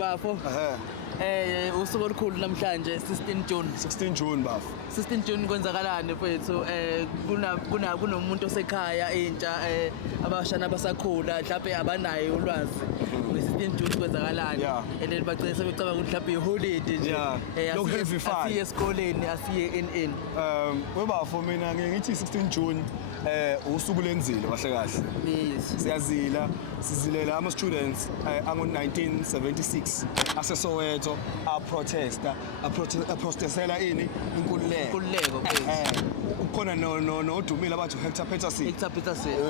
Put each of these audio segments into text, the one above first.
Bafo. Usuku olukhulu namhlanje 16 June. 16 June bafo. 16 June kwenzakalani mfethu? Kunomuntu osekhaya intsha abashana basakhula mhlawumbe abanayo ulwazi. Nge-16 June kwenzakalani? And then bagcina sebecabanga ukuthi mhlawumbe iholiday nje. Asiye esikoleni, asiye in. Webafo mina ngithi 16 June usuku lenzilo kahle kahle. Yes. Siyazila, sizilela ama students ango 1976 aseSoweto protestela ini inkululeko. Ukhona no Dumile abathi Hector Peterson.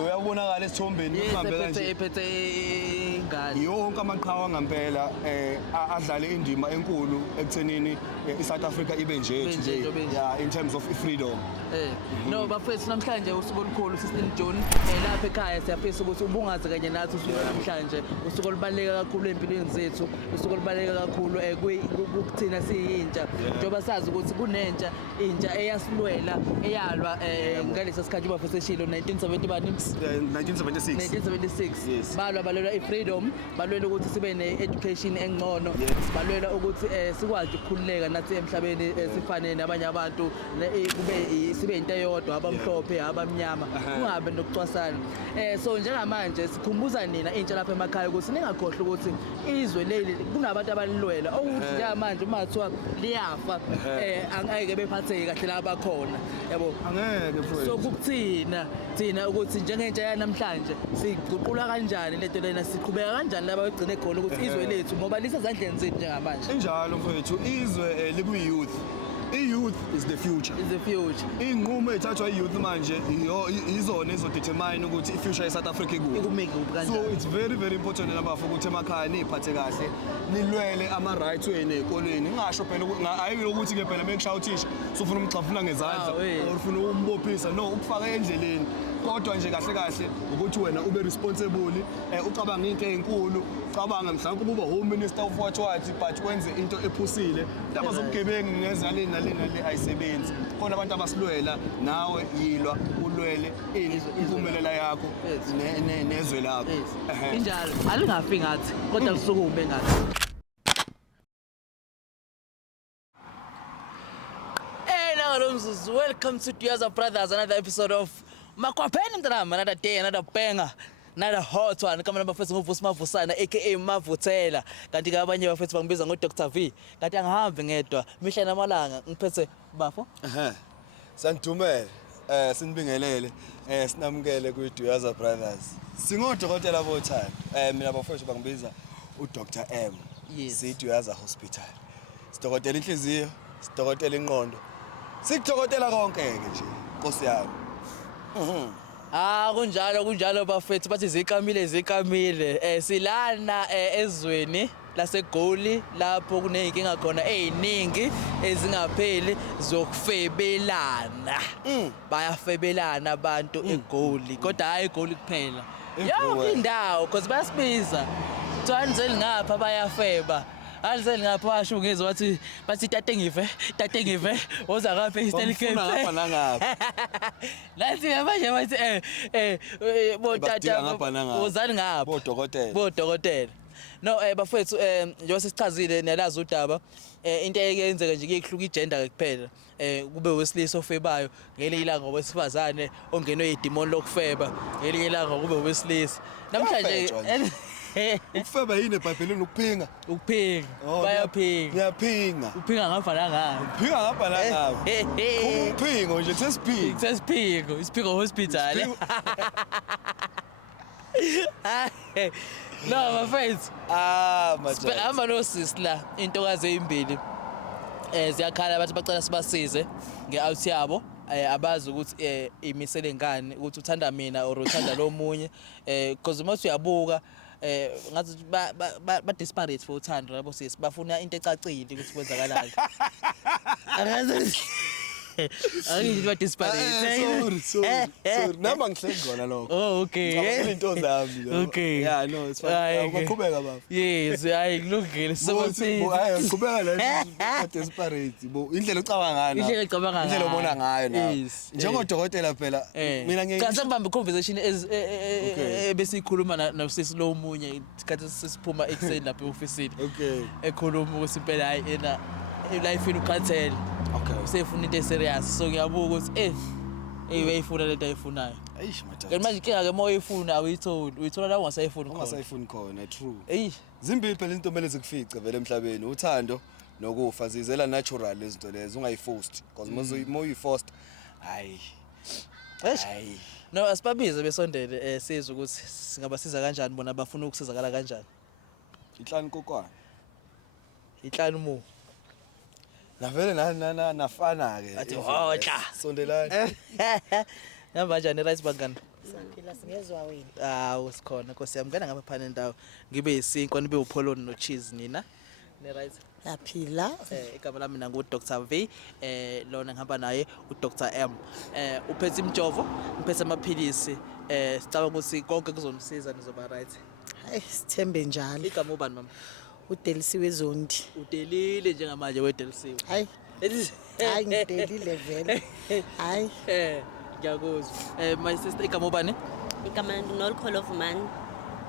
Uyabonakala esithombeni uhambela nje. Ephethe ingane. Yonke amaqhawe ngempela adlala indima enkulu ekuthenini iSouth Africa ibe nje today. Yeah, in terms of freedom. No bafethu namhlanje usuku olukhulu 16 June lapha ekhaya siyafisa ukuthi ubungaze kanye nathi usuku namhlanje usuku olubaleka kakhulu empilweni zethu usuku olubaleka kakhulu kukuthina siyintsha njengoba sazi ukuthi kunentsha intsha eyasilwela eyalwa ngalesa sikhathi bafethu eshilo 1976 balwela ifreedom balwela ukuthi sibe ne-education engcono balwela ukuthi sikwazi ukukhululeka nathi emhlabeni sifane nabanye abantu kube sibe into eyodwa abamhlophe abamnyama kungabe nokucwasana so njengamanje sikhumbuza nina intsha lapha emakhaya ukuthi ningakhohlwa ukuthi izwe leli kunabantu abalilwela ukuthi njengamanje uma kuthiwa liyafa angeke bephatheke kahle laba khona yabo angeke mfowethu so kukuthina ukuthi njengentsha yanamhlanje siguqula kanjani lento lena siqhubeka kanjani laba begcine khona ukuthi izwe lethu ngoba lisezandleni zethu njengamanje injalo mfowethu izwe liku-youth. I-youth is the future. Iy'nqumo ey'thathwa i-youth manje izona ezodetermine ukuthi i-future ye-South Africa ikude. So it's very very important nabafo ukuthi emakhaya niy'phathe kahle nilwele ama-rights wenu ey'kolweni. Ngingasho phela hayi ukuthi-ke phela mekushaya uthisha sufuna umxhafuna ngezandla or ufuna umbophisa no ukufaka endleleni. Kodwa nje kahle kahle ukuthi wena ube responsible ucabanga into ey'nkulu ucabanga mhlawumbe ukuba home minister of what but wenze into ephusile. Indaba zobugebengu ngezaleni nale ayisebenzi khona abantu abasilwela nawe yilwa ulwele impumelela yakho nezwe lakho injalo alingafi ngathi kodwa kusukume ngathi. Welcome to Duyaza Brothers, another episode of Makwapeni Mtanam, another day, another banger, another hot one. Kama nabafethu ngovusi Mavusana aka Mavuthela. Kanti ke abanye bafethu bangibiza ngo Dr V. Kanti angihambi ngedwa, mihla namalanga ngiphethe bafo. Sanidumele, sinibingelele, sinamukele ku Duyaza Brothers. Singodokotela bothando. Mina bafethu bangibiza uDr M. Duyaza Hospital. Sidokotela inhliziyo, sidokotela ingqondo. Sikudokotela konke ke nje Nkosi yami. Kunjalo bafethu bathi zikamile silana ezweni laseGoli lapho kuneyinkinga khona eziningi ezingapheli zokufebelana bayafebelana abantu eGoli kodwa hayi eGoli kuphela yonke indawo because bayasibiza twanzeli ngapha bayafeba Alzeli ngapha washo ngizwe bathi tate ngive woza ngapha eStell Cape ngapha nangapha Lathi manje bathi botata wozani ngapha bodokotela no bafethu njengoba sesichazile nelazi udaba into eyenzeka nje kuyehluka igender kuphela kube wesilisa ofebayo ngelinye ilanga owesifazane ongenwe idemon lokufeba ngelinye ilanga kube wesilisa namhlanje ukufeba yini eBhayibhelini ukuphinga bayaphinga ngiyaphinga uphinga ngapha nangapha uphingo nje sesiphingo isiphingo hospital no bafethu hamba nosisi la intokazi ezimbili ziyakhala bathi bacela sibasize nge-out yabo abazi ukuthi imisele ngani ukuthi uthanda mina or uthanda lo munye because uma uyabuka ngathi ba desperate for uthando yabo sisi bafuna into ecacile ukuthi kwenzakalani angazi Angisho ba desperate. Sorry. Nami angihleki khona lokho. Oh okay. Ngicabanga into zami lo. Okay. Yeah, no, it's fine. Ungaqhubeka baba. Yes, hayi kulungile sobathi. Hayi, ngiqhubeka la desperate. Indlela ocabanga ngayo. Indlela ecabanga ngayo. Indlela obona ngayo nawe. Yes. Njengodokotela phela mina Cha sengibambe conversation besikhuluma nosisi lo munye isikhathi sesiphuma ekseni lapha eofficeini. Okay. Ekhuluma ukuthi impela hayi ena life ukhathele. Okay. Usefuna into serious so ngiyabuka ukuthi uyayifuna lento ayifunayo. Eish mathatha. Kanti manje inkinga ke moyifuna awuyitholi. Uyithola la ungasayifuni khona. Ungasayifuni khona, true. Ey, Zimbili phela into kumele zikufice vele emhlabeni, uthando nokufa zizela natural lezi zinto lezo ungayiforced because more you forced hayi. Hayi. No asibabize besondele sizwe ukuthi singabasiza kanjani bona bafuna ukusizakala kanjani. Inhlani kokwana. Inhlani mu. Navele nafana ke. Athi hoxa. Sondelani. Namba kanjani right bangani? Saphila singezwa wena. Usikhona Nkosi yami ngena ngapha phana endawo ngibe yisinkwa nibe upholoni no cheese nina. Ne right? Yaphila. Igama lami mina ngu Dr V lona ngihamba naye u Dr M. Uphethe imjovo, ngiphethe amaphilisi. Sicabanga ukuthi konke kuzomsiza nizoba right. Hayi sithembe njalo. Igama ubani mama? Udelisiwe Zondi. Udelile njengamanje wedelisiwe. Hayi. Hayi ngidelile vele. Hayi. Ngiyakuzwa. My sister igama ubani? Igama Nolukholo Vumani.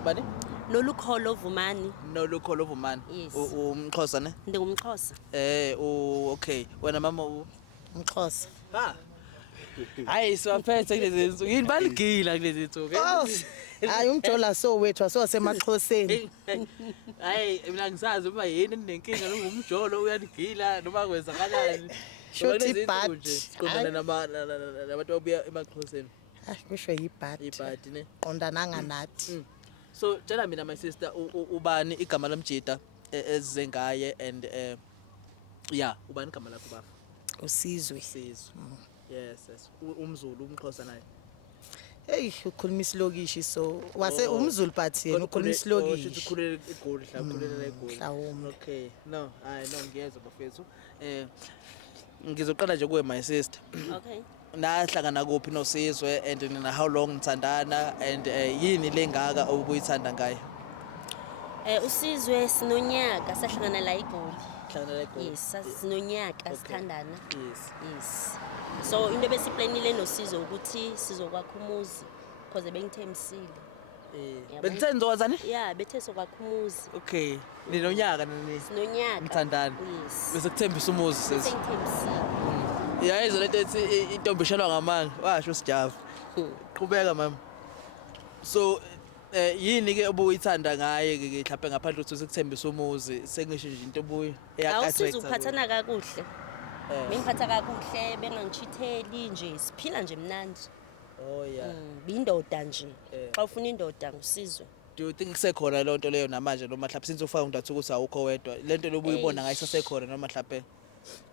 Bani? Nolukholo Vumani. Nolukholo Vumani. Yes. Umxhosa ne? NdingumXhosa. Okay. Wena mama Mxhosa. Ha. Hayi siwaphethe kulezi insuku. Yini baligila kulezi insuku. Hayi umjola so wethu asemaXhoseni. Hayi mina ngisazi uma yini nenkinga ngumjolo uyaligila noma kwenzakalani. Shothi bad. Qondana nabantu ababuya emaXhoseni. Hayi kusho yibad. Ibhadi ne. Qondana nganathi. So tell me my sister ubani igama lamjida ezize ngaye and yeah ubani igama lakho baba? Usizwe. Sizwe. Yes. Umzulu umXhosa naye. Hey ukhuluma isilokishi so wase umzulu but yena ukhuluma isilokishi. Ukhulele eGoli mhlawumbe eGoli. Mhlawumbe. Okay. No ngiyezwa bafethu. Ngizoqala nje kuwe my sister. Okay. Nahlangana kuphi noSizwe and nina how long nithandana and yini lengaka obuyithanda ngaye? Usizwe sinonyaka sahlangana la eGoli. Hlangana eGoli. Yes, sinonyaka sithandana. Yes. So into besiplanile noSizwe ukuthi sizokwakha umuzi because bengithembisile. Bengithe nizowazani? Yeah, bethe sokwakha umuzi. Okay. Ninonyaka Sinonyaka. Mthandana. Yes. Bese kuthembisa umuzi sisi. Sengithembisile. Yayizo lento ethi intombi ishalwa ngamanga. Washo Sijava. Qhubeka mama. So yini ke obuyithanda ngaye ke mhlawumbe ngaphandle ukuthi sekuthembisa umuzi sengisho nje into obuye Awusiza ukuphathana kakuhle. Bengiphatha kakuhle bengangichitheli nje siphila nje mnandi. Oh yeah. Bindoda nje. Xa ufuna indoda ngusizwe. Do you think sekhona lonto leyo namanje noma mhlawumbe since ufaka undathi ukuthi awukho wedwa lento lobuyibona ngayo sekhona noma mhlawumbe?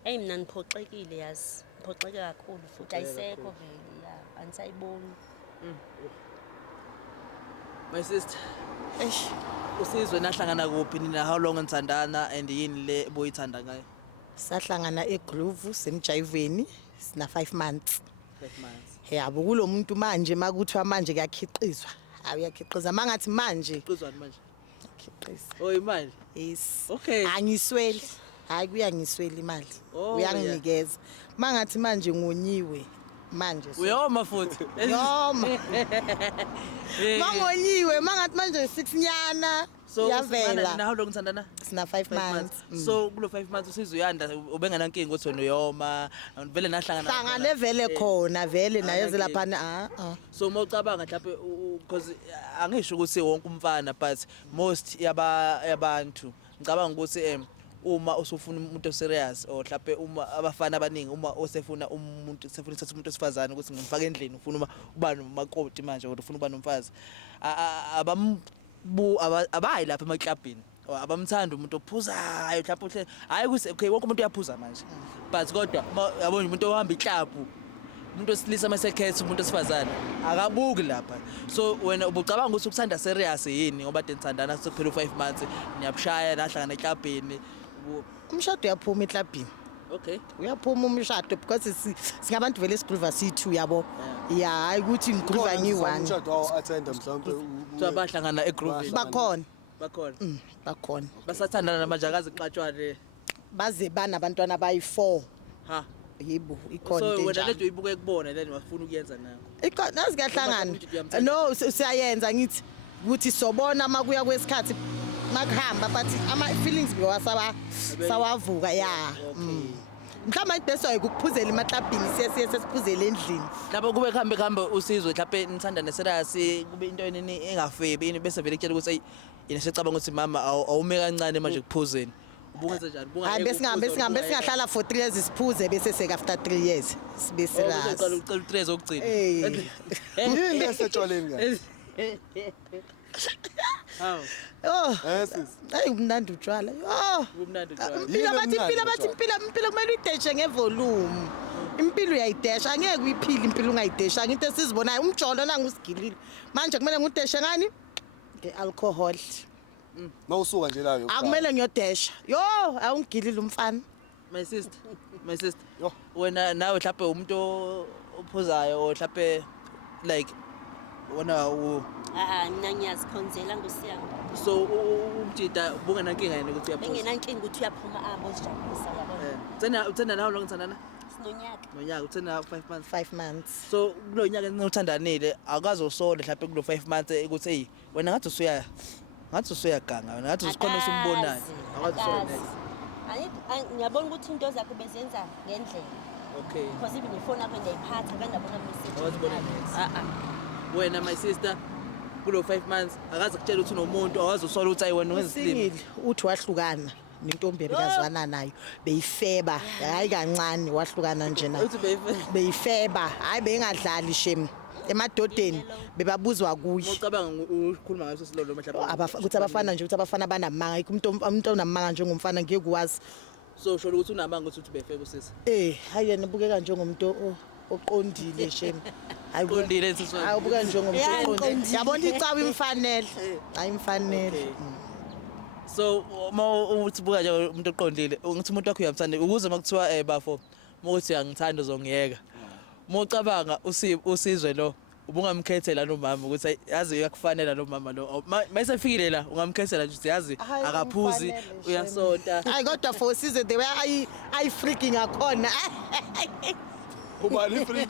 Hey mina ngiphoxekile yazi. Ngiphoxeke kakhulu futhi ayisekho vele ya anisayiboni. My sister. Eish. Usizwe nahlangana kuphi nina how long nithandana and yini le boyithanda ngayo? Sahlangana eGroove semjayiveni sina 5 months. 5 months. Yabo kulomuntu manje makuthiwa manje kuyakhiqizwa. Awuyakhiqiza mangathi manje. Qizwani manje? Khiqiza. Oh imali. Yes. Okay. Angisweli. Hayi kuyangiswela imali. Oh, Uyanginikeza. Mangathi manje ngonyiwe manje. Uyoma futhi. Yoma. Mangonyiwe mangathi manje 6 nyana. So yavela. how long nithandana? Sina 5 months. So kulo 5 months usizwe uyanda ubenganankinga ukuthi wena uyoma vele nahlangana. Hlangane vele khona vele naye lapha So mawucabanga mhlawumbe because angisho ukuthi wonke umfana but most yabantu ngicabanga ukuthi uma usufuna umuntu serious or mhlawumbe uma abafana abaningi uma osefuna umuntu sefuna uthatha umuntu osifazana ukuthi ngimfaka endlini ufuna uba nomakoti manje or ufuna uba nomfazi abayi lapha emaklabhini abamthanda umuntu ophuzayo mhlawumbe hayi ukuthi okay wonke umuntu uyaphuza manje but kodwa yabona umuntu ohamba iklabhu umuntu osilisa masekhetha umuntu osifazana akabuki lapha so wena ubucabanga ukuthi ukuthanda serious yini ngoba nithandana sekuphela u5 months niyabushaya nahlangana eklabhini umshado uyaphuma eklabhini Okay. Uyaphuma umshado because singabantu vele sigroove siyi-2 yabo. Yeah, hayi ukuthi ngigroove ngiyi-1. Umshado wawo attenda mhlawumbe So bahlangana egroove. Bakhona. Bakhona. Basathandana manje akaze kuxatshwane. Baze banabantwana abayi-4. Ha. Yebo, ikhona So into wena enjalo. lethu uyibuke kubona then wafuna ukuyenza nayo. Nazi kuyahlangana. Uyamthanda. No, siyayenza ngithi ukuthi sobona makuya kwesikhathi makuhamba but ama-feelings sawavuka ya. Mhlawumbe ayibheswayo ukuphuzela emaklabhini siye sesiphuzele endlini. Lapho kube kuhambe usizwe mhlawumbe nithandane seriously kube into enini engafebi bese vele kutshela ukuthi yena secabanga ukuthi mama awume kancane manje kuphuzeni. Ubungenze njani? Hayi besingahlala for 3 years siphuze bese sek after 3 years sibe serious. Uqala ucela u3 okugcina. yini esetshwaleni kahle Hawu. Oh, yes hayi umnandi utshwala. Oh, Kumnandi utshwala. impilo kumele uyideshe ngevolume. Impilo uyayidesha angeke uyiphile impilo ungayidesha into esizibonayo umjolo nangu usigilile. Manje kumele ngudeshe ngani? Nge-alcohol. mawusuka nje la Akumele ngiyodesha. Yo, awungigilile umfana. My sister. Yo. Wena nawe mhlawumbe umuntu ophuzayo or mhlawumbe like wona Mina ngiyazikhonzela ngosiyami. so umjida bungenankinga yena ukuthi uyaphuza. Bengenankinga ukuthi uyaphuma abozijabulisa yabona. Uthanda nawe lo ngithandana? Sinonyaka. Nonyaka uthanda 5 months. 5 months. So kulo nyaka enothandanile akaze usole mhlawumbe kulo 5 months ukuthi hey wena ngathi usuyaganga wena ngathi usikhona usumbonayo. Akaze usole. Ngiyabona ukuthi into zakho bezenza ngendlela. Okay. Because even ifoni yakho ngiyayiphatha kandabona message. Awazibona wena my sister kulo 5 months akaze kutshela ukuthi unomuntu awazi usola ukuthi ayiwena wenzisilimo. Singile uthi wahlukana nentombi ebekazwana nayo beyifeba hayi kancane wahlukana nje na Uthi beyifeba. beyifeba hayi bengadlali shem emadodeni bebabuzwa kuye Ucabanga ukhuluma ngaso silolo mhlawumbe. ukuthi abafana nje ukuthi abafana banamanga ayikho umuntu onamanga njengomfana ngeke ukwazi So usho ukuthi unamanga ukuthi befebe usisi. hayi yena ubukeka njengomuntu oqondile shem Qondile nsizwa. hayi ubukeka njengomuntu oqondile yabona icawa imfanele hayi imfanele So uthi buka nje umuntu oqondile ngithi umuntu wakho uyamthanda ukuze makuthiwa bafo ukuthi uyangithanda uzongiyeka. Mocabanga usizwe lo ubungamkhethela nomama ukuthi yazi uyakufanela lo mama lo mayisefikile la ungamkhethela nje yazi akaphuzi uyasonta. hayi kodwa for sizwe the way I freaking akhona ubani freak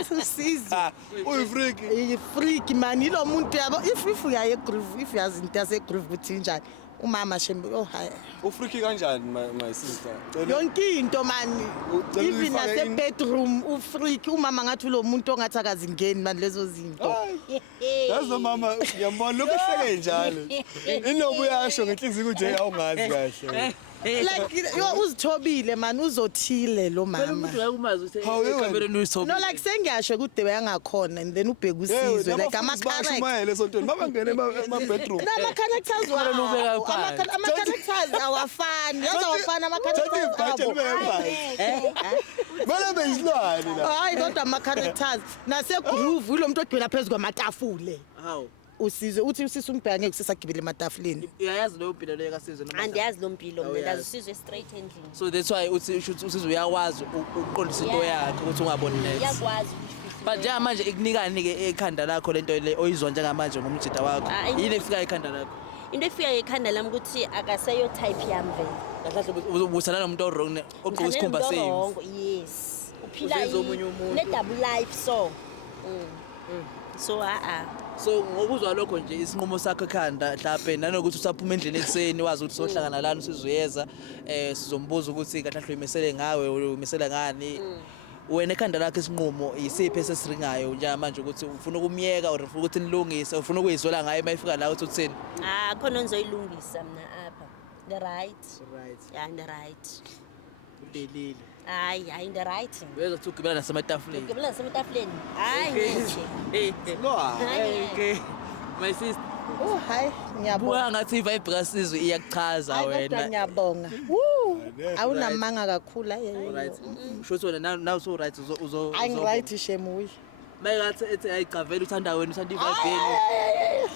usizwe uyifreak freak man ilo muntu yabo if uyaye groove if yazi into yase groove ukuthi njani umama shembe hayi ufreak kanjani my sister yonke into man Ucela even uyifake nase bedroom ufreak umama ngathi lo muntu ongathi akazingeni man lezo zinto yazi mama ngiyambona lokho ehleke njalo inobu yasho ngenhliziyo ukuthi awungazi kahle like yo uzithobile man uzothile lo mama Umuntu uyakumazi ukuthi Hawu, yena. ekamereni uyithobile. no like sengiyasho kude bayangakhona and then ubheka usizwe like ama characters mayele sontweni baba ngene ema-bedroom ama characters Kufanele ubeke phansi. ama characters awafani yazi awafani ama characters ibhaji abo. libeke manje beyisilwane la hayi kodwa ama characters nase groove lo muntu ogcina phezulu kwamatafule Hawu. usizwe uthi usisi umbheka ngeke usisagibele ematafuleni Uyayazi leyo mpilo leyo kasizwe noma. Andiyazi lo mpilo mina Awuyazi. ndazisizwe straight endlini. So that's why uthi usizwe uyawazi uqondisa into yakhe ukuthi ungaboni next. Iyakwazi But njengamanje ikunikani ke ekhanda lakho lento le oyizwa njengamanje ngomjida wakho. Yini efika ekhanda lakho? into efika ekhanda lami ukuthi akaseyo type yami vele. Kahle ubusana nomuntu wrong ogqoka isikhumba same. Yes. Uphila Uzenza omunye umuntu. ne double life so. So So ngokuzwa lokho nje isinqumo sakho ekhanda mhlawumbe nanokuthi usaphuma endlini ekseni wazi ukuthi sohlangana lana usizuyeza sizombuza ukuthi kahle uyimisele ngawe uyimisela ngani. Wena ekhanda lakho isinqumo isiphi esesiringayo njengamanje ukuthi ufuna ukumyeka or ufuna ukuthi nilungise ufuna ukuyizwela ngaye mayifika la uthi uthini. khona ngizoyilungisa mina apha. The right. Right. Yeah, the right. Udelile. Hayi the right. Weza ukuthi ugibela nasematafuleni. Ngibona nasematafuleni. Hayi nje. Okay. My sister. oh hayi ngiyabonga Buka ngathi i-vibe kasizwe iyakuchaza hayi kodwa wena. ngiyabonga awunamanga kakhulu Right. Shothi wena now so right uzo. hayi ngiright shemuyi Mayingathi ethi ayigqavela uthanda wena uthanda i-vibe yenu.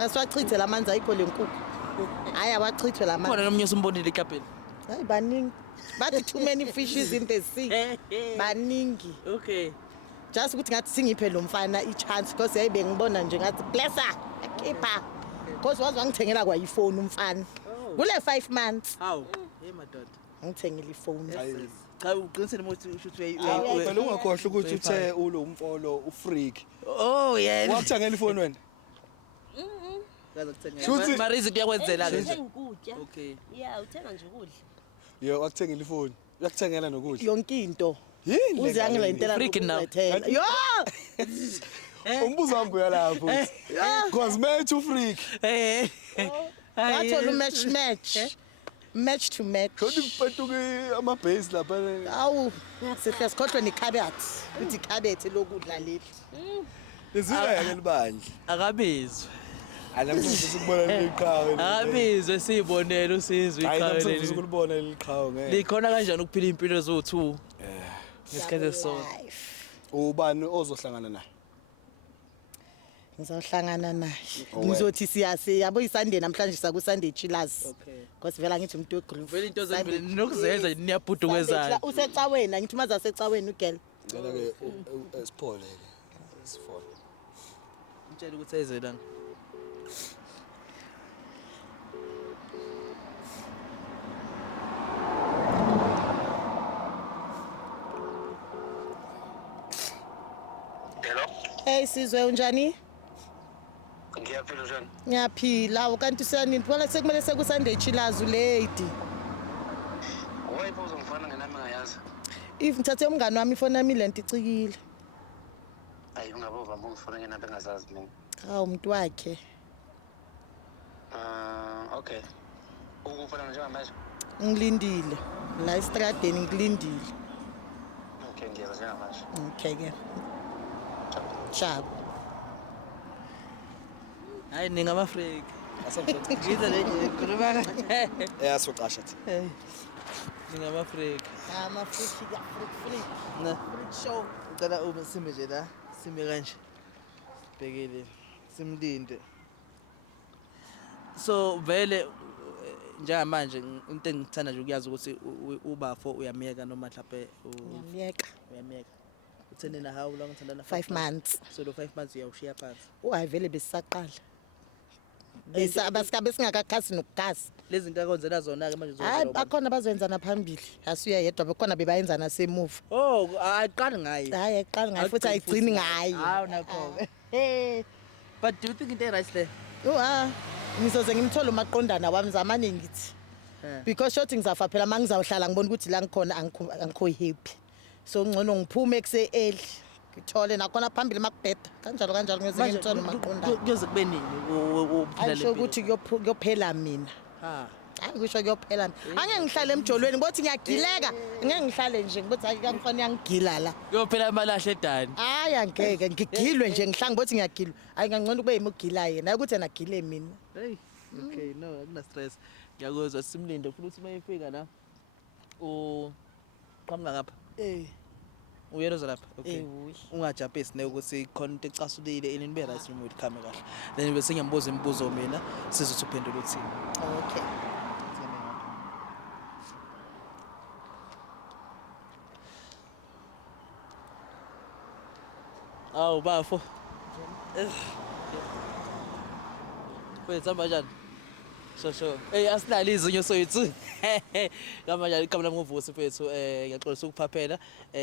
asiwachithe lamanzi ayikho lenkukhu hayi awachithwe lamanzi Khona nomunye usimbonile ekhapeni. Hayi baningi. Bathi too many fishes in the sea. Baningi. Okay. Just ukuthi ngathi singiphe lo mfana i-chance because yayibe ngibona nje ngathi blessa keeper. Because wazi wangithengela kwa iphone umfana. Kule 5 months. How? Hey madoda. Ngithengile iphone. Cha uqinisele ukuthi ushuthi Phela ungakhohlwa ukuthi uthe ulo umfolo ufreak. Oh yeah. Wakuthengela ifoni wena? Kaza kuthengela. Shuthi- Mara izinto uyakwenzela ke nje. Uthenga ukudya. Okay. Yeah, uthenga nje ukudla. Yo wakuthengela ifoni. Uyakuthengela nokudla. Yonke into. Yini? Uze angilentela Freak now. Yo! Umbuzo wami uyalapho. Because match ufreak. Eh. Wathola match to match. Kodwa kuphetuke ama-base lapha. Awu, sihle sikhohlwe nekhabet. Uthi ikhabet lokudla leli. Lizika libandla. Akabizwe. Namhlanje sikubona liqhawe. Akabizwe sibonela usizwe Hayi iqhawe namhlanje leli. sikulibona liqhawe ngeke. Likhona kanjani ukuphila impilo zo2? Ngesikhathi esisodwa. Ubani ozohlangana naye? Ngizohlangana naye. Alright. Ngizothi siyase yabo iSunday namhlanje saku Sunday chillers. Okay. Because vela ngithi umuntu wegroove. Vele into zembili nokuzenza niyabhudukezana. Usecawena ngithi maza secawena ugel. Ngicela ke siphole ke. Sifole. Ngitshela ukuthi ayizelana. Hello. Hey sizwe unjani? Ngiyaphila njani? Ngiyaphila ukanti usanini phela sekumele seku Sunday chillers lady. Wayipho uzongifana ngenami ngayazi. If ngithathe umngani wami ifoni yami lento icikile. Ayi ungabova ngifuna ngenami engazazi mina. Hawu umuntu wakhe. Okay. Ukufana njengamanje. Ngilindile. La estradeni ngilindile. Okay, ngiyazi njengamanje. Okay ke. Chabo. Hayi ningama-freak. Asamhlanje. Ngiza le khuluma kahle. Eyasocasha thi. Ningama-freak. Ama freak ya freak. Na. Freak show. Ucela ube sime nje la. Sime kanje. Bhekele. Simlinde. So vele njengamanje into engithanda nje ukuyazi ukuthi ubafo uyamiyeka noma mhlawumbe Ngiyeka. uyamiyeka. Uthene na how long uthandana? 5 months. So lo 5 months uyawushiya phansi. Uhayi vele besisaqala. Besikabe singakakhasi nokugasi. Lezi zinto akwenzela zona ke manje Hayi bakhona bazoyenzana phambili. Asiya yedwa bekhona bebayenza nasemuva. Oh, ayiqali ngayo. Hayi eqala ngayo futhi ayigcini ngayo. Hawu nakho. Hey. But do you think into right there? Ngizoze ngimthole umaqondana wami zamane ngithi. Because shothi ngizafa phela mangizawuhlala ngibona ukuthi la ngikhona angikho happy. So ngcono ngiphume ekuse early. Ngithole nakhona phambili makubheda. Kanjalo ngeze ngimthole umaqondana. Kuyoze kube nini uphila le Ayisho ukuthi kuyophela mina. Hayi kusho kuyophela mina. Angeke ngihlale emjolweni ngothi ngiyagileka. Ngeke ngihlale nje ngothi akufani yangigila la. kuyophela amalahle edani. Hayi angeke ngigilwe nje ngihlanga ngothi ngiyagilwa. Hayi ngangcono kube yimugila yena ukuthi yena agile mina. Hey. Okay, no, akuna stress. Ngiyakuzwa simlinde ufuna ukuthi mayifika la qhamuka ngapha. Uyeroza lapha. Okay. Ungajaphi ne ukuthi khona into ecasulile ini nibe right noma uyikhame kahle. Then bese ngiyambuza imibuzo mina sizothi uphendula uthini. Okay. Awu bafo. Wethu manje. So. Asilali izinyo soyithu. Ngamanje igama lami nguvusi mfethu ngiyaxolisa ukuphaphela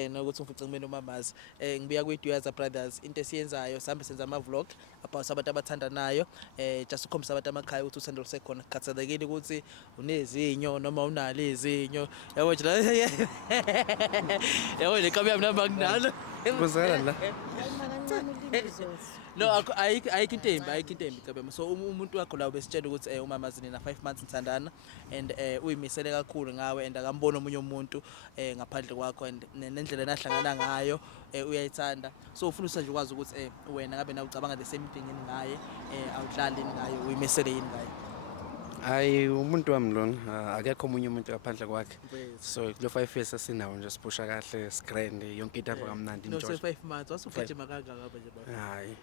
nokuthi umfuce kumina umamazi. Ngibuya kwi-Duyazza Brothers into esiyenzayo sihambe senza ama-vlog about abantu abathandanayo just ukhombisa abantu amakhaya ukuthi uthando lusekhona kukhathalekile ukuthi unezinyo noma unalo izinyo yabo nje la yabo nekami yami namba kunalo Kuzala la. No ayikho intembi cabema so umuntu wakho la ubesitshela ukuthi umamazi nina 5 months nithandana and uyimisele kakhulu ngawe and akambona omunye umuntu ngaphandle kwakho and nendlela nahlangana ngayo uyayithanda so ufuna nje ukwazi ukuthi wena ngabe na ucabanga the same thing ngaye awudlali ngayo uyimisele yini ngaye. Hayi umuntu wami lona akekho omunye umuntu ngaphandle kwakhe. So lo 5 years asinawo nje sipusha kahle sgrand yonke into apha kamnandi No nje. so 5 months wasufejima kangaka apha nje baba. Hayi.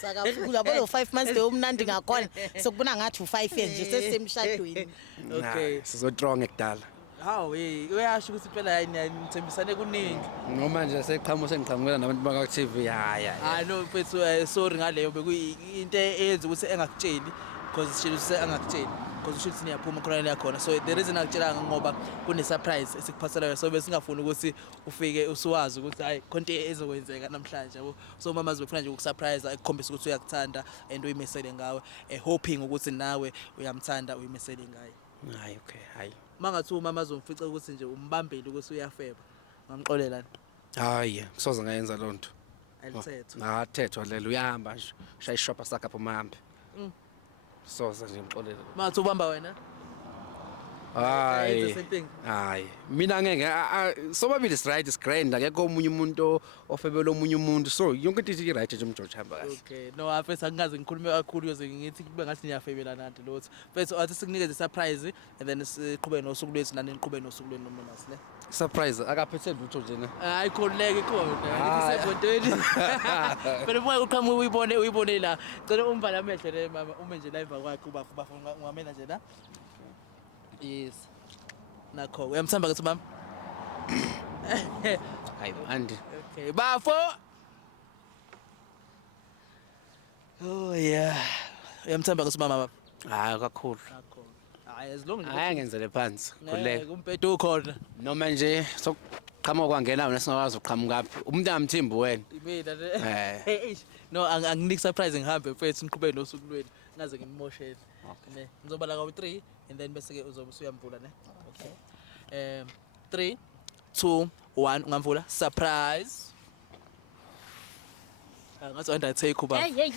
Sakafula bolo 5 months de umnandi ngakhona sokubona ngathi u5 years nje sesemshadweni. Okay. Sizo strong ekudala. Hawu uyasho ukuthi phela yini nithembisane kuningi. Noma nje sengiqhamukela nabantu baka TV hayi. Hayi no mfethu sorry ngaleyo bekuyinto eyenza ukuthi engakutsheli because sishilo angakutsheli because usho ukuthi niyaphuma khona yakhona. So the reason akutshelanga ngoba kune surprise esikuphathelayo so besingafuni ukuthi ufike usuwazi ukuthi hayi konke ezokwenzeka namhlanje yabo. So mama zibefuna nje ukusurprise ekukhombisa ukuthi uyakuthanda and uyimesele ngawe hoping ukuthi nawe uyamthanda uyimesele ngaye. Hayi okay hayi. Mangathi umama azomfica ukuthi nje umbambele ukuthi uyafeba ngamxolela Hayi kusoze ngayenza lonto. alithetho Athethwa lelo uyahamba nje shaya ishopha sakhe apho mahambe. Soze nje ngixolela. mangathi ubamba wena Hayi. the same thing. Hayi. Mina ngeke sobabili is right is grand akekho omunye umuntu ofebela omunye umuntu so yonke into ithi right nje umJoji hamba kahle. Okay no afethu angaze ngikhulume kakhulu yoze ngithi kube ngathi niyafebela nanti lotho mfethu athi sikunikeze surprise and then siqhubeke nosuku lwethu nani niqhubeke nosuku lwenu noMonas ne Surprise akaphethe lutho nje na. hayi khoneke khona isebhodweni phela moya uqhamuka uyibone la cela umvala amehlo le mama ume nje live kwakhe ubafuna ungamela nje la yes nakho uyamthamba kathi mama Hayi andi. okay bafo oh yeah uyamthamba kathi mama baba Hayi kakhulu. nakho hayi as long Hayi ngenzele phansi. Khuleka. kumpethu ukhona Noma nje sokuqhamuka kwangena wena singakwazi uqhamuka. Umuntu angamthimbi wena. imina ne no anginiki surprise ngihambe mfethu niqhubeke nosuku lwenu ngaze ngimoshele ne ngizobala ka 3 and then bese ke uzobe usuyamvula ne okay 3 2 1 ungamvula surprise ngathi wanda take uba Hey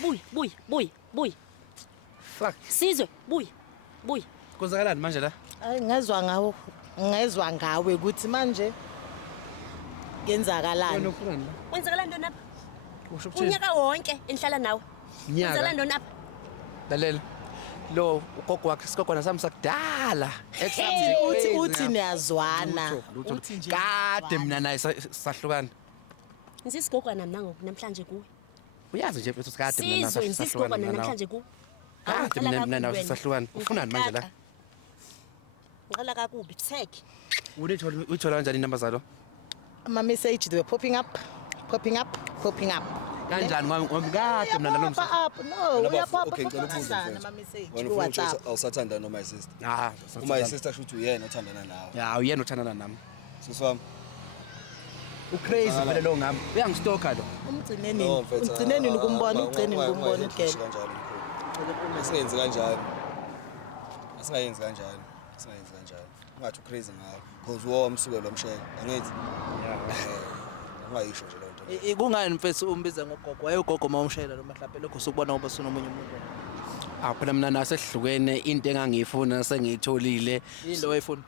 buy. Fuck. Sizwe buy. Kuzakalani manje la? Hayi ngezwa ngawe ukuthi manje kenzakalani. ufuna ni? Wenzakala ntoni apha? Usho ukuthini? Unyaka wonke enhlala nawe. Unyaka? Wenzakala ntoni apha? Lalela. Lo ugogo wakhe sikogwana sami sakudala. Uthi niyazwana. Uthi nje kade mina naye sahlukana. Ngisisigogwana namhlanje kuwe. Uyazi nje mfethu kade mina Sizwe naye ngisisigogwana namhlanje kuwe. Kade mina naye sahlukana. Ufunani manje la? Ngiqala kakubi theke. Uyithola kanjani inamba zalo? Ama message they were popping up. Kanjani ngoba kade mina nalo No, uyapapa Okay, ngicela ubuze ama mfethu. message Wena ku ufuna WhatsApp. ukuthi awusathandana no my sister. Uma My sister should uyena othandana nawe. ya uyena uthandana nami. Siswami. Crazy vele lo ngami. Uyangistoka lo. Ugcineni ukumbona ugcineni ukumbona ugele. Asenze kanjani? Asingayenzi kanjani? Ungathi crazy ngawo. Because wamsuke lo msheke. Angithi? Ungayisho nje lo nto. kungani mfethu umbiza ngogogo wayegogo mawumshayela noma mhlawumbe lokho sokubona ngoba sonomunye umuntu Phela mina nasehlukene into engangiyifuna sengiyitholile. yini lo wayefuna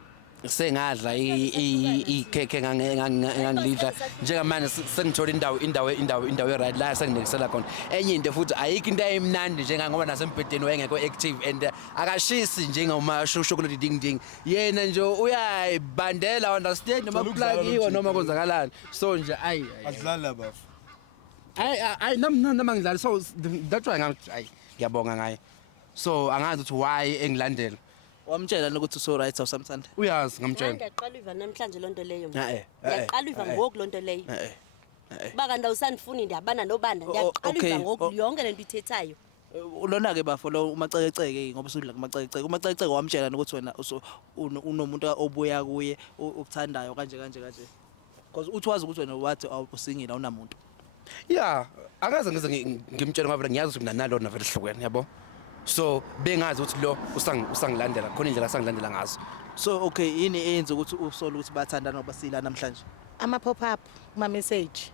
Sengadla ikhekhe engangilidla njengamanje sengithola indawo eright la senginekisela khona enye into futhi ayikho into ayimnandi njengangoba nasembedeni wayengekho active and akashisi njengoma chocolate ding ding yena nje uyayibandela understand noma plugiwe noma konzakalani so nje Adlala la bafu. ay nami ngidlala so that's why ngathi ay ngiyabonga ngaye so angazi ukuthi why engilandela wamtshela ukuthi so right awusamthanda uyazi ngamtshela Ngiyaqala uyiva namhlanje lonto leyo. Eh, Ngiyaqala uyiva ngoku lonto leyo. Baka ndawusandifuni ndiyabana nobanda ngiyaqala okay, uyiva ngoku yonke lento ithethayo. lona ke bafo lo umaceceke ngoba usudla kumaceceke wamtshela ukuthi wena unomuntu obuya kuye ukuthandayo kanje because uthi wazi ukuthi wena wathi awusingile awunamuntu yeah akaze ngize ngimtshela ngoba ngiyazi ukuthi mina nalona vele hlukene yabo so bengazi ukuthi lo usangilandela khona indlela sangilandela ngazo so okay yini eyenza ukuthi usola ukuthi bathandana ngoba sila namhlanje Ama pop up, ama message.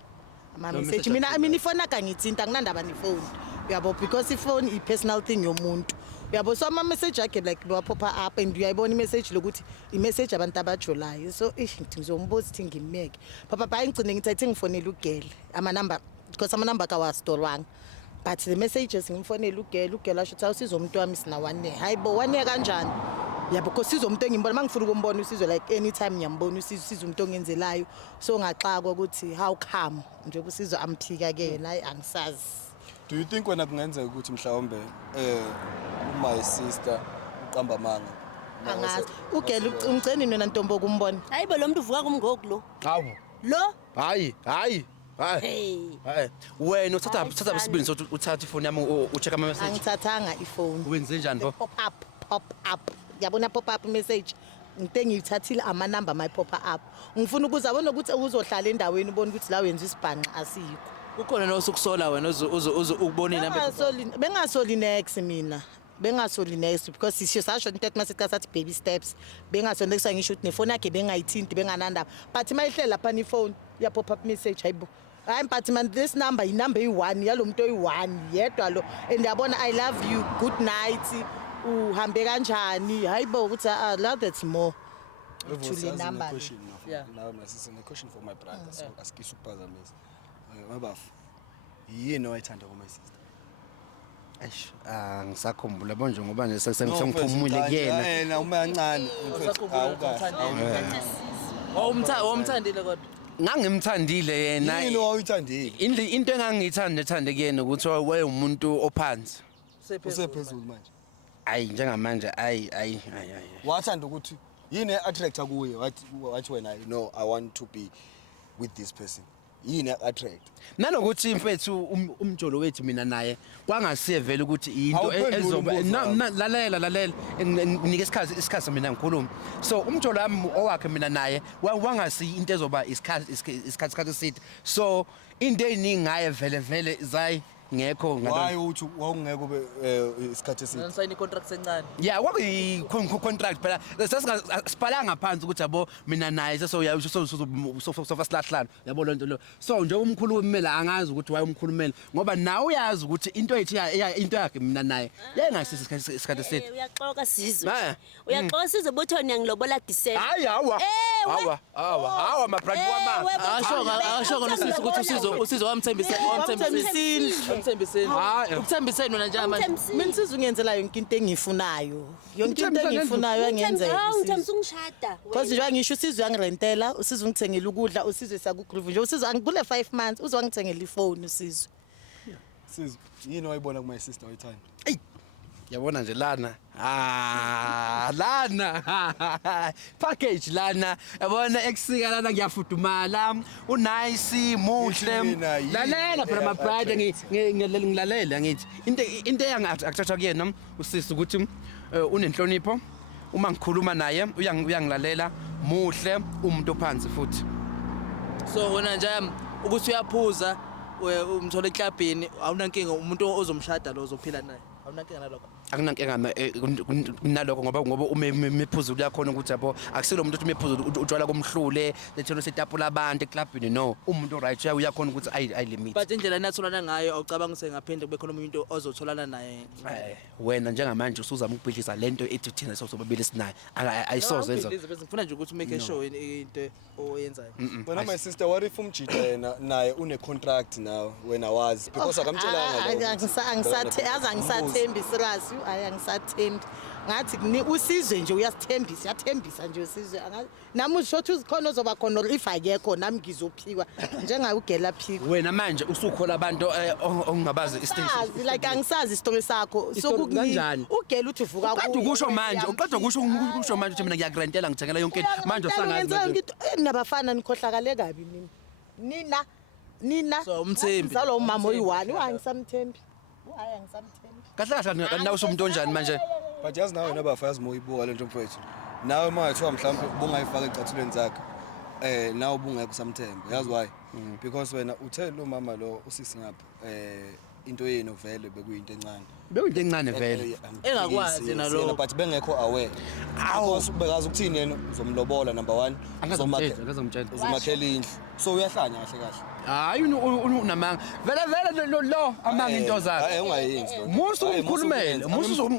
Mina ifona kangithinta nginandaba nefone. Uyabo because ifone ipersonal thing yomuntu. Uyabo so ama message akhe like lo pop up and uyayibona imessage lokuthi imessage abantu abajolayo. So ngizombuza ukuthi ngimeke. Papa ngicine ngithathe ngifonela ugele. Ama number because ama number ka wastorwanga. But the messages ngimfonela ugele asho ukuthi awusizo umuntu wami sina 1 year. Hayibo 1 year kanjani? Yabo because sizo umuntu engimbona mangifuna ukumbona usizo like anytime ngiyambona usizo umuntu ongenzelayo so ngaxakwa ukuthi how come nje usizo amphika ke yena angisazi. Do you think wena kungenzeka ukuthi mhlawumbe my sister uqamba manga angazi ugele umgceni nina ntombo kumbona hayi bo lo muntu uvuka kumngoku lo Hawu. lo Hayi. hey Hayi. Wena uthatha isibini sokuthi uthatha ifoni yami ucheck ama message. angithathanga ifoni Wenze njani bo? pop up yabona pop up message ngite ngiyithathile ama number my pop up ngifuna ukuzabona ukuthi uzohlala endaweni ubona ukuthi la wenza isibhanqa asikho Kukhona nosukusola wena ukubonina bengasoli next mina bengasoli next because sisho into ethi sathi baby steps bengasoli next ngisho ukuthi nefoni yakhe bengayithinti benganandaba but mayihlela lapha ni phone ya pop up message hayibo hayi but man this number inumber yi1 yalomuntu oyi1 yedwa lo and yabona I love you good night uhambe kanjani hayibo ukuthi love that's more to the number Yeah. Now my sister, a question for my brother. So askisho ukuphazamisa. Mabafu. Yini oyithanda kuma sister? Eish, ngisakhumbula bonje ngoba nje sengiphumule kuyena. Yena uma kancane. Wawumthandile kodwa Ngangimthandile yena. Yini oyithandile? Into engangithanda kuyena ukuthi wayeumuntu ophansi. Usephezulu manje. Ayi njengamanje ayi. Wathanda ukuthi yini attractor kuye wathi wena no I want to be with this person. Yini attract? Nanokuthi mfethu umjolo wethu mina naye kwangasiye vele ukuthi into ezoba lalela nginike isikhathi mina ngikhuluma so umjolo wami owakhe mina naye wangasi into ezoba isikhathi eside so into eyiningi ngaye vele zayi ngekho why uthi wawungeke ube isikhathi eside sign contract encane yeah kwakuyi contract phela siphalanga phansi ukuthi yabo mina naye sofa silahlana yabo lonto lo so nje umkhulumeli angazi ukuthi waye umkhulumeli ngoba nawe uyazi ukuthi into yakhe mina naye yayingasisi isikhathi eside uyaxoka sizwe uyaxoka sizwe bothoni yangilobola December hayi hawa my brother wama asho kona sisi ukuthi usizo wamthembiseni ukuthembiseni wena nje manje mina sizungenzela yonke into engiyifunayo yonke into engiyifunayo angenzeka ngithemba ungishada because nje ngisho usizwe yangirentela usizwe ngithengela ukudla usizwe sakugroove nje usizwe angikule 5 months uzwe wangithengela ifoni usizwe sizwe yini wayibona kuma sister oyithanda yabona nje lana package lana yabona eksika lana ngiyafudumala unice muhle lalela phela my brother ngilalela ngithi into engathatha kuyena usisi ukuthi unenhlonipho uma ngikhuluma naye uyangilalela muhle umuntu ophansi futhi so wena nje ukuthi uyaphuza umthola eklabhini awunankinga umuntu ozomshada lo ozophila naye awunankinga nalokho akunankinga nalokho ngoba umephuzulu yakhona ukuthi yabo akusilo umuntu uthi mephuzulu utshwala komhlule lethelo setapula abantu eklabhini no umuntu right uyakhona ukuthi ayi limit but indlela enatholana ngayo awucabanga ukuthi ngaphinde kube khona umuntu ozotholana naye wena njengamanje usuzama ukubhidliza lento ethi thina sobabili sinayo ayisoze enza ngifuna nje ukuthi make sure into oyenzayo wena my sister what if umjida yena naye une contract now wena wazi because akamtshelanga angisathembi serious angisathembi ngathi usizwe nje uyathembisa nje usizwe nami ushothi uzikhona ozoba khona if akekho nami ngizophiwa njengaye ugela phiko wena manje usukhola abantu ongabazi istation like angisazi istory sakho sokukunjani ugela uthi uvuka uqeda ukusho manje ukuthi mina ngiyagrantela ngithengela yonke manje usangazi nabafana nikhohlakale kabi nina so umthembi ngizalo umama oyi1 angisamthembi angisamthembi kahle nawe umuntu onjani manje but yazi nawe nabafa yazi moyibuka lento mfowethu nawe mawethiwa mhlawumbe bungayifaka ecathulweni zakhe nawe bungekho samthemba yazi why because wena uthe lo mama lo usisi ngapha into yenu vele bekuyinto encane vele engakwazi nalo but bengekho aware because bekazi ukuthini yena uzomlobola number 1 uzomakhela indlu so uyahlanya kahle hayi unamanga vele lo amanga into zakhe ungayenzi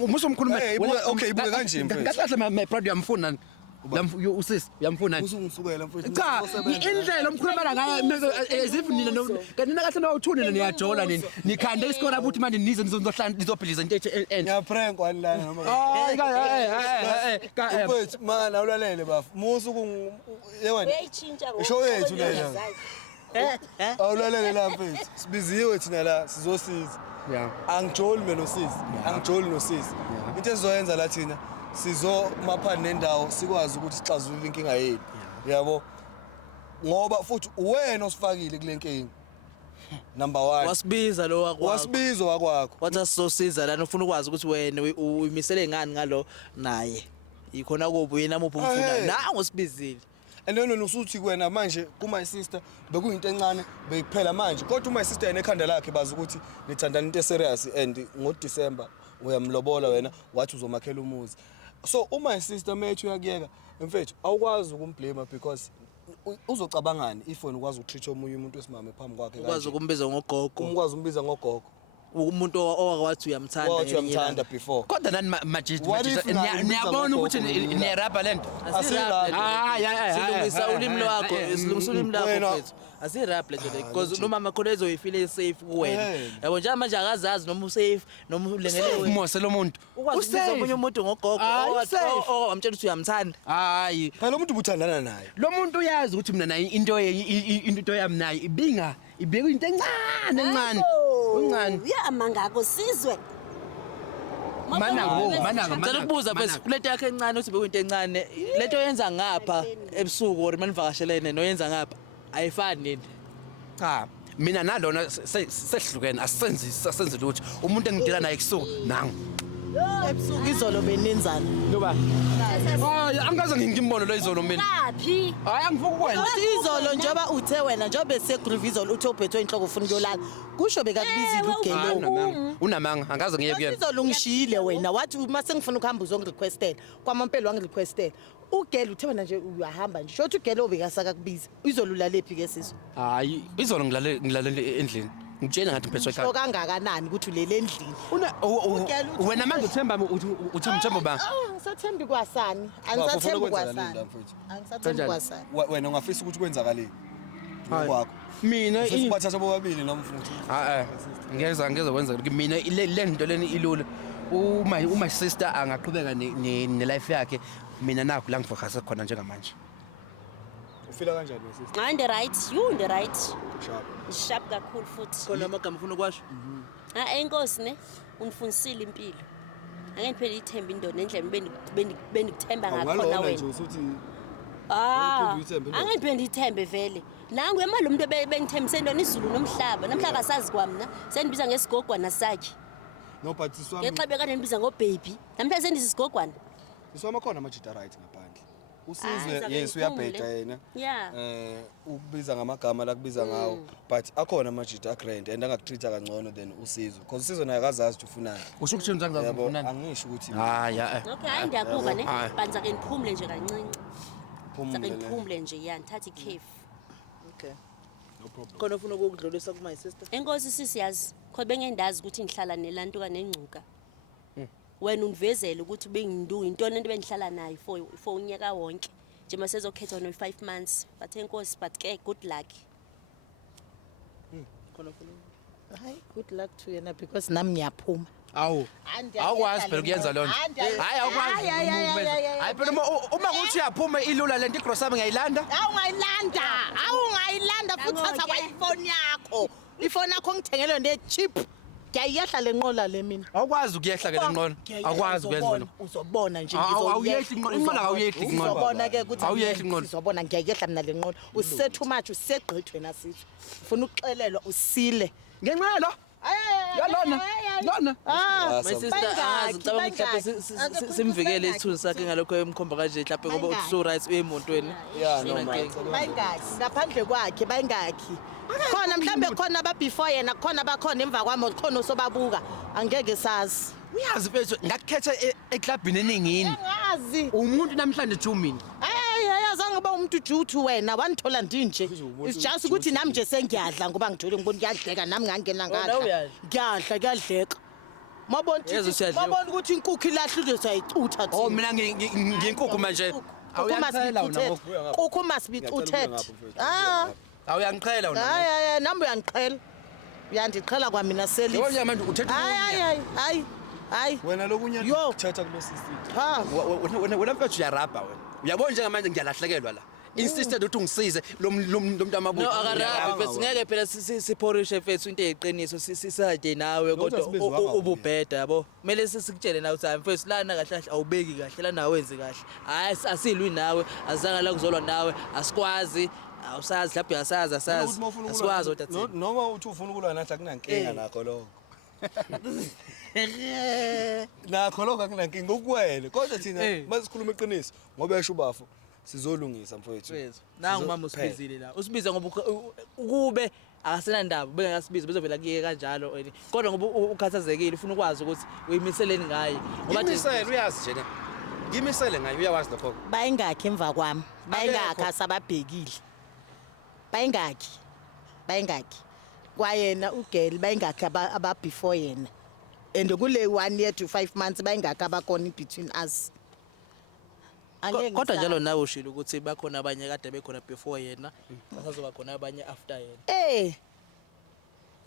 musu umkhulumele okay ibuke kanje mfethu kahle my brother uyamfuna usisi uyamfuna usungisukela mfethu cha indlela omkhulumela ngayo as if nina kanina kahle nawuthunile niyajola nini nikhande isikora ukuthi manje nize nizohlala nizobhiliza into enhle ngiyaprank wani lana noma mfethu mana awulalele bafu musu yewena uyayichintsha isho yethu lena awulalele la mfethu sibiziwe thina la sizosiza angijoli mina nosisi into esizoyenza la thina sizomaphana nendawo sikwazi ukuthi sixazulule inkinga yethu yabo ngoba futhi uwena osifakile kule nkinga number 1 wasibiza lo wakwakho wasibizwa wakwakho wathi asizosiza lana ufuna ukwazi ukuthi wena uyimisele ngani ngalo naye ikhona kubo yena muphi umfuna nangu usibizile and then usuthi kuwena manje kuma sister bekuyinto encane bekuphela manje kodwa uma sister yena ekhanda lakhe bazi ukuthi nithandana into serious and ngoDecember uyamlobola wena wathi uzomakhela umuzi so uma sister methu yakuyeka mfethu awukwazi ukumblame because uzocabangani if wena ukwazi ukutreat omunye umuntu wesimame phambi kwakhe ukwazi ukumbiza ngogogo ukwazi umbiza ngogogo umuntu owakwathi uyamthanda before kodwa nani majidi niyabona ukuthi niyarabha lento silungisa ulimi lwakho silungisa ulimi lwakho mfethu asirap le nto because noma makhona ezoyifile safe kuwena yabo nje manje akazazi noma usafe noma ulengele wena umose lo muntu ukwazi omunye umuntu ngogogo amtshela ukuthi uyamthanda hayi phela umuntu ubuthandana naye lo muntu uyazi ukuthi mina naye into yami naye ibinga ibeka into encane uyama ngako sizwe Ngicela ukubuza mfethu kulento yakhe encane uthi bekuyinto encane lento yenza ngapha ebusuku or manivakashelene noyenza ngapha ayifani nini cha mina nalona sehlukene asenzi lutho umuntu engidila naye kusuku nangu ebusuku izolo benenzana ngoba hayi angaze ngimbono lo izolo mina laphi hayi angifuka ukwenza izolo njoba uthe wena njobe segroove izolo uthe uphethwe inhloko ufuna ukuyolala kusho bekakubizile ugelo unamanga angaze ngiye kuyena izolo ungishiyile wena wathi uma sengifuna ukuhamba uzongirequestela kwamampela wangirequestela ugelo uthe wena nje uyahamba nje shothi ugelo obekasaka kubiza izolo ulalephi ke sizo hayi izolo ngilale endlini ngitshela ngathi phethwe ekhaya so kangakanani ukuthi ulele endlini wena manje uthemba uthemba ba ngisathembi kwasani angisathembi kwasani angisathembi kwasani wena ungafisa ukuthi kwenzakaleni ngokwakho mina ubathatha bobabili noma mfuthu ngeze kwenza mina le nto leni ilula uma sister angaqhubeka ne life yakhe mina nakho la ngifocus khona njengamanje ufila kanjani sister in the right you in the right sharp sharp kakhulu futhi khona amagama ufuna ukwasho enkosi ne unifundisile impilo angeke phela ithemba indoda nendlela bendikuthemba ngakhona wena usuthi angeke phela ithembe vele nangu emali umuntu bengithembise intoni izulu nomhlaba namhlanje asazi kwamna sendibiza ngesigogwana sakhe no but iswami ngexa bekade nibiza ngo baby namhlanje sendizisigogwana iswami khona amajita right ngaphandle usizwe yes uyabheda yena ukubiza ngamagama la kubiza ngawo but akhona amajita agrand and angakutreata kangcono than usizwe because usizwe naye akazazi ukuthi ufunani usho ukuthi ngizazi ufunani angisho ukuthi okay hayi ndiyakuva ne banza ke niphumule nje kancinci phumule ngiphumule nje ngithatha ikhefu okay no problem khona ufuna ukudlulisa kuma sister enkosi sisiyazi khona bengendazi ukuthi ngihlala nelantuka nengcuka wena univezele ukuthi bengindu intoni into bengihlala nayo for unyaka wonke nje masezokhetha no 5 months but enkosi but ke good luck khona ufuna hayi good luck to yena because nami ngiyaphuma awukwazi phela kuyenza lona hayi awukwazi hayi phela uma kuthi uyaphuma ilula lento igrocery ngiyayilanda awungayilanda futhi thatha kwa ifone yakho ifone yakho ngithengelwe ne cheap ngiyayehla lenqola le mina awukwazi ukuyehla ke lenqola awukwazi ukwenza wena uzobona nje awuyehli inqola awuyehli inqola uzobona ke ukuthi awuyehli inqola uzobona ngiyayehla mina lenqola usise too much usegqithwe nasithu ufuna ukuxelelwa usile ngenqelo lona my sister ngicabanga mhlawumbe simvikele isithunzi sakhe ngalokho emkhomba kanje mhlawumbe ngoba uthi so right uyemotweni bayingaki ngaphandle kwakhe bayingaki khona mhlawumbe khona aba before yena khona bakhona emva kwami khona osobabuka angeke sazi uyazi mfethu ngakukhetha eclubini eningini ngazi umuntu namhlanje Jumini yazange ba umuntu juthu wena wanithola ndinje it's just ukuthi nami nje sengiyadla ngoba ngithole ngibona kuyadleka nami ngangena ngadla kuyadleka mabona ukuthi inkukhu ilahlile sayicutha thina mina nginkukhu manje awuyakuchela wena inkukhu must be cutted awuyangichela wena hayi nami uyangichela uyandichela kwamina seli yebo manje uthetha hayi wena lokunye ukuthatha kulo system wena mfethu uyarabha wena uyabona njengamanje ngiyalahlekelwa la insisted ukuthi ungisize lo muntu No amabutho akarabi singeke phela siphorishe mfethu into eyiqiniso sisade nawe kodwa asibizwanga ububheda yabo kumele sikutshele nawe ukuthi mfethu lana kahle kahle awubeki kahle lana awenzi kahle hayi asilwi nawe azange la kuzolwa nawe asikwazi awusazi lapho uyasazi asazi asikwazi kodwa noma uthi ufuna ukulwa nathi akunankinga nakho lokho nakho lokho akunankinga ukuwele kodwa thina masikhuluma iqiniso ngoba esho ubafo sizolungisa mfowethu nangu mama usibizile la usibiza ngoba ukube akasenandaba bengakasibiza bezovela kuye kanjalo kodwa ngoba ukhathazekile ufuna ukwazi ukuthi uyimiseleni ngaye ngoba ngimisele uyazi nje ngimisele ngaye uyawazi lokho bayingakhi emva kwami bayingakhi asababhekile bayingakhi kwayena ugirl bayingakhi aba before yena and kule 1 year to 5 months bayingakhi abakona between us kodwa njalo nawe ushilo ukuthi bakhona abanye kade bekhona before yena basazoba khona abanye after yena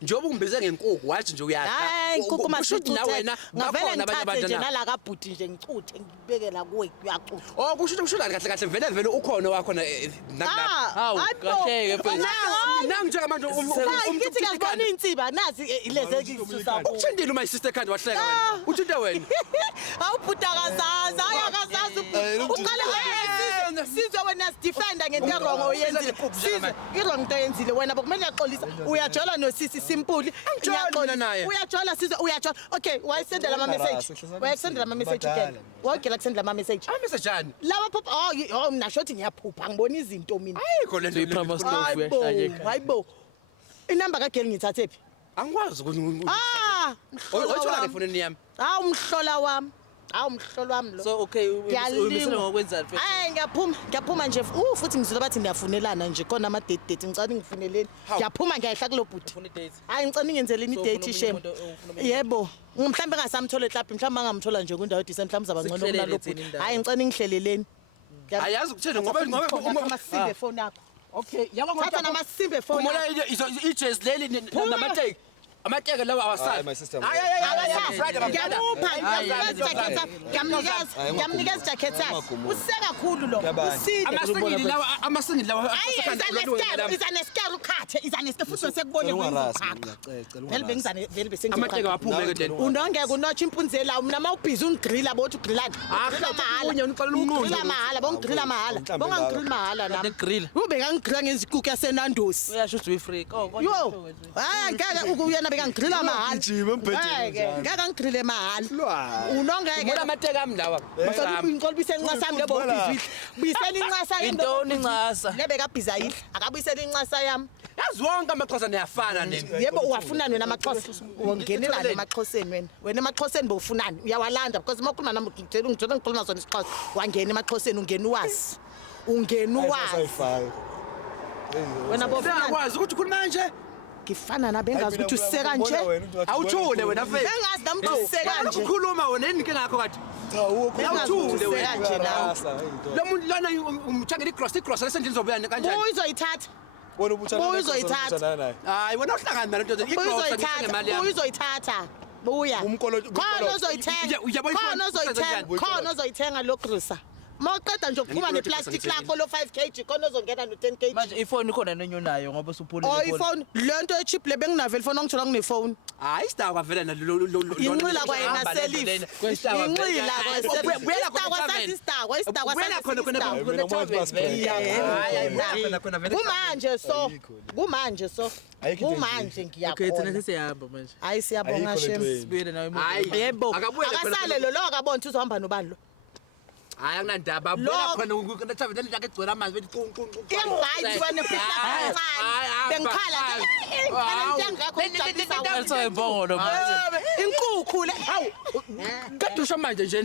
njengoba ungibeze ngenkukhu wathi nje uyazi hayi inkukhu mashuthi na wena ngavele bakhona abanye ngithathe nje abantu nalaka bhuti nje ngicuthe ngibekela kuwe kuyacutha oh kusho kahle kahle vele ukhona wakho na hawu kahleke mfethu nangu njengamanje ngithi ngazibona insiba nazi ileze ngisusa ukuthindile my sister khandi wahleka wena uthinte wena awubhuta kazaza ayakazazi uqala sizwe wena sidefenda ngento wrong oyenzile sizwe irong into yenzile wena bokumele yaxolisa uyajola nosisi simple uyajola sizwe uyajola okay wayisendela ama message again wagela kusendela ama message message ani lawa pop oh mina shothi ngiyaphupha ngibona izinto mina ayikho lento iprama stove uyahlanyeka hayibo inamba kageli ngithathe phi angikwazi ukuthi mhlola ke fonini yami umhlola wami umhlola wami lo so okay uyimisela ngokwenzani mfethu hayi ngiyaphuma nje futhi ngizolo bathi ngiyafunelana nje khona ama date ngicela ngifuneleni ngiyaphuma ngiyahla kulo bhuti ufuna idate hayi ngicela ningenzeleni idate shem yebo mhlambe ngasamthola ehlaphi mhlambe angamthola nje kundawo decent mhlambe zabangcono kunalo bhuti hayi ngicela ningihleleleni ayazi ukuthena ngoba amasimbe phone yakho okay yabo thatha namasimbe phone kumona ijazz leli namateke amateke lawa awasazi my sister ngiyamnikeza ijacket yakhe usekakhulu lo usile amasingili lawa izanesikari ukhathe izanesikari futhi sekubone vele amateke waphuma ke lento unongeke unotsha impunzi la mina mawubhizi ungigrilla bothi ugrilla mahala bongigrilla mahala bongangigrilla mahala nami grill ubeka ngigrilla ngezikuku yasenandosi uyasho ukuthi uyi-freak yo hayi ngeke ukuyena beka ngigrilla mahala ngeke ngigrille mahala unongeke bona amateke ami lawa ngicela ubise sami lebo ubizile bisela incasa intoni incasa lebeka bhizayidla akabuyisela incasa yami yazi wonke amaxhosa niyafana nini yebo uwafunani wena amaxhosa ungenelana emaxhoseni wena emaxhoseni bowufunani uyawalanda because makhuluma nami ngitshela ngikhuluma zona isixhosa wangena emaxhoseni ungena uwazi wena bofuna akwazi ukuthi ukhuluma nje ngifana nabe engazi ukuthi useka nje awuthule wena mfethu engazi nami ukuthi useka nje ukukhuluma wena yini inkinga yakho kade awuthule wena nje nawe lo muntu lana umthangela icross lesendlini zobuya kanjani uyizoyithatha wona ubuthana hayi wena uhlangana nalento uyizoyithatha buya khona uzoyithenga lo grisa mawuqeda nje ukuphuma neplastic lakho lo 5 kg khona uzongena no 10 kg manje ifoni khona nenyonayo ngoba usuphulile ifoni lento echip le benginaveli phone ngithola kunefone hayi star kwavela inqila kwayena selif inqila kumanje ngiyakho siyahamba manje hayi siyabonga shem sibuyele nawe yebo akasale lo akabona ukuthi uzohamba nobani lo hayi akunandaba bona khona ukuthavela lakhe egcwele amanzi bethi right wena bengikhala nje imbongolo manje inkukhu le hawu kade usho manje nje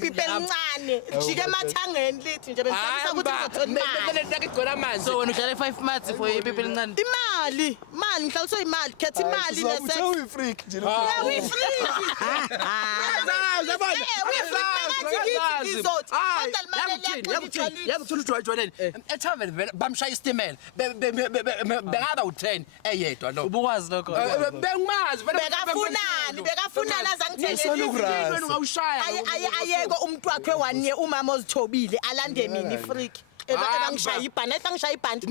pipencane jike emathangeni lithi nje bengifisa ukuthi ngizothola imali lakhe egcwele amanzi so wena uhlale 5 months for ipipi elincane imali ngihlaliswa imali khetha imali nesex uyi-freak nje yakuthola ujwayeleni ethaveni vele bamshaya isitimela bengaba u-10 eyedwa lo ubukwazi lokho bengimazi bekafunani azangithengeawushaya ayeko umuntu wakhe 1 year umama ozithobile alande mina ifreak ebangishaya ibhandi ebangishaya ibhandi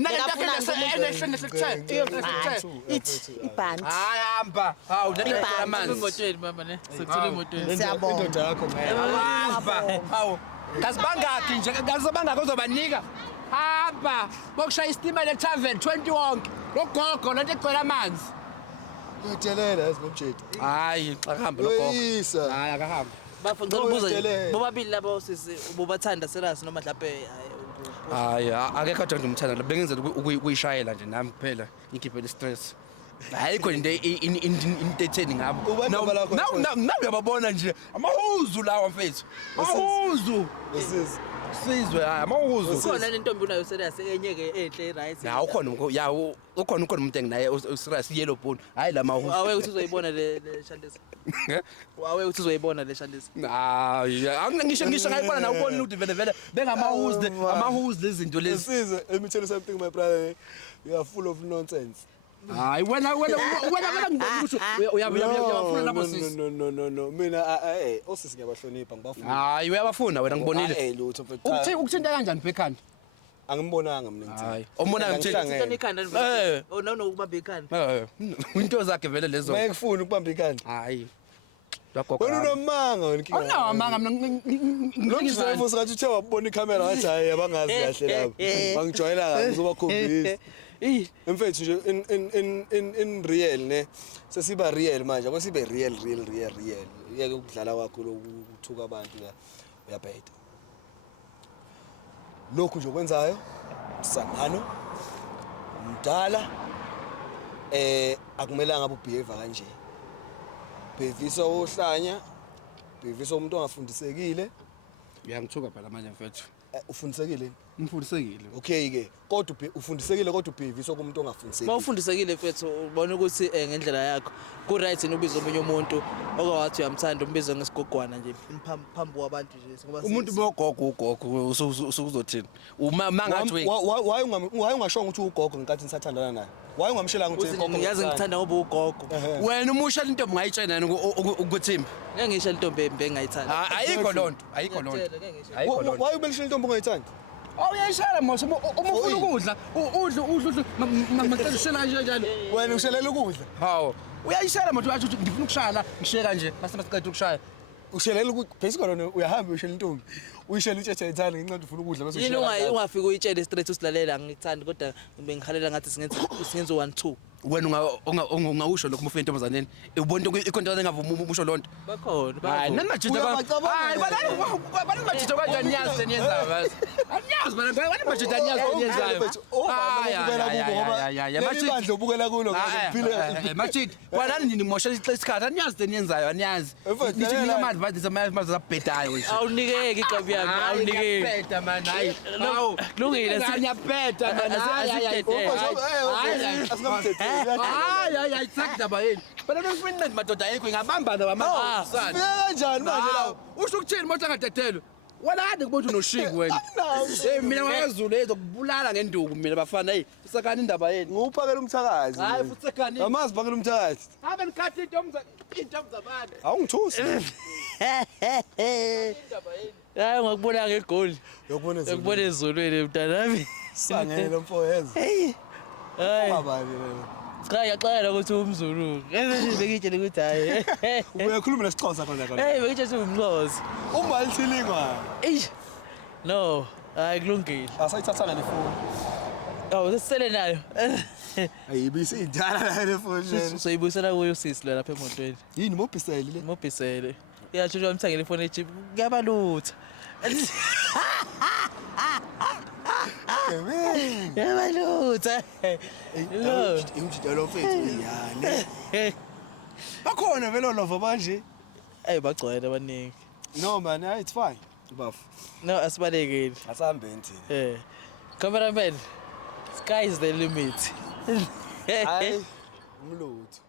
ithi ibhandi hayi hamba hawu Ibhandi. amanzi emotweni mama ne sekuthola emotweni Siyabonga. indoda yakho hamba hawu kasibangaki nje kasibangaki uzobanika hamba bokushaya isitimela etavern 20 wonke logogo lento egcwele amanzi uyadelela yazi ngomjedi hayi akuhambe logogo Uyisa. hayi akahamba bafuna Ngoba ukubuza uyadelela. bobabili labo sisi bobathanda serasi noma mhlawumbe hayi akekho nje ngimthanda bengenzela ukuyishayela nje nami kuphela ngikhiphe le stress ayikho into into etheni ngabo Ubani baba lakho? nawe uyababona nje amahuzu lawa mfethu amahuzu Usisi. sizwe hayi amahuzu khona le ntombi unayo serasi enyeke enhle right ya ukhona ya ukhona umuntu enginaye userious yellow bone hayi la mahuzu awe uthi uzoyibona le Shandisa awe uthi uzoyibona le Shandisa hayi ngisho ngayibona na ubona ukuthi vele bengamahuzu amahuzu lezinto lezi Usisi, let me tell you something my brother. You are full of nonsense. hayi wena ngikusho uyabafuna labo sisi No. Mina osisi ngiyabahlonipha ngibafuna. hayi uyabafuna wena ngibonile Lutho mfethu. ukuthinta kanjani bekhanda Angimbonanga mina ngithini. hayi omonayo Angihlangene. mthini Sithanda ikhanda Eh. nokubamba ikhanda into zakhe vele lezo Mayekufuna ukubamba ikhanda. hayi Wena unomanga wena inkinga. awunawo amanga mina Lo msebenzi ngathi uthe wabona ikamera ngathi hayi abangazi kahle lapho. Bangijwayela kahle uzobakhombisa. Mfethu nje in real ne sesiba real manje kwesibe real. Yeke ukudlala kwakho lokuthuka abantu la uyabheda. Lokhu nje okwenzayo sangano umdala akumelanga ubehave kanje. Bhevisa ohlanya, bhevisa umuntu ongafundisekile, uyangithuka phela manje mfethu ufundisekile. ngifundisekile Okay ke, kodwa ufundisekile kodwa ubhevisa kumuntu ongafundisekile. mawufundisekile mfethu ubona ukuthi ngendlela yakho ku right ubiza omunye umuntu okwathi uyamthanda umbizo ngesigogwana nje phambi kwabantu nje ngoba umuntu ugogo usukuzothini uma mangathi Why ungashonga ukuthi ugogo ngenkathi nisathandana naye? Why ungamshelanga ukuthi ugogo? ngiyazi ngithanda ngoba ugogo wena umusha into ungayitshela ukuthimba ngeke ngisho intombi engayithanda ayikho lonto ayikho lonto ayikho lonto Why ubelisha intombi ongayithandi? awuyayishela mos uma ufuna ukudla udla maqedishela kanjalo Wena ushelela ukudla. hawo uyayishela manje wathi ngifuna ukushaya ngishaya kanje base masiqeda ukushaya Ushelela ukuthi basically wena uyahamba ushela intombi. Uyishela itshethe ayithandi ngenxa ufuna ukudla bese yini ungafika uyitshele straight usilalela ngikuthanda kodwa bengikhalela ngathi singenza 1 2 wena ungawusho lokho mufuna intombazaneni ubona ikonto engavuma umusho lonto bakhona hayi namajita Uyabacabanga. hayi bana majita kanjani yazi niyenzayo basi anyazi bana majita niyazi niyenzayo Ibandla ubukela kulo ngaphile. majita kwanani nini mosha isikhathi aniyazi niyenzayo aniyazi nithi mina ama-advice amazi abhedayo nje awunikeki igqabi yami awunikeki ngiyaphetha man hayi hawu kulungile ngiyaphetha man hayi sakudaba yini phela nofuna madoda ayikho ingabamba la amazisana Fika kanjani manje la? usho ukuthini manje angadedelwe wena kade kubona unoshiki wena hey mina ngakazulu ezokubulala ngenduku mina bafana hey usakani indaba yeni Ngiwuphakela umthakazi. hayi futhi sekani Amazi phakela umthakazi. habe nikhathi intombi zabantu Awungithusi. indaba yini hayi ngakubona ngegoli Yokubona ngikubona ezulwini mntanami sangene mfowethu. hayi Abani wena? cha yaxela ukuthi umzulu bekitshela ukuthi hayi Uyakhuluma nesixhosa khona khona. hey bekitshela umnqozi Uma lithilingwa. no hayi kulungile Asayithathana nefoni. awu sesele nayo Ayibisi idala la nefoni. soyibuyisela kuyo sisi la lapha emotweni Yini mobhiseli le? mobhisele iyatshutshwa mthangele ifoni echip kuyabalutha yabalutha Imjidalo mfethu yani. Bakhona vele lova manje. hey bagcwele abaningi No man, it's fine. Baf. no asibalekeli Asihambeni thina. cameraman sky is the limit Hayi umlutho.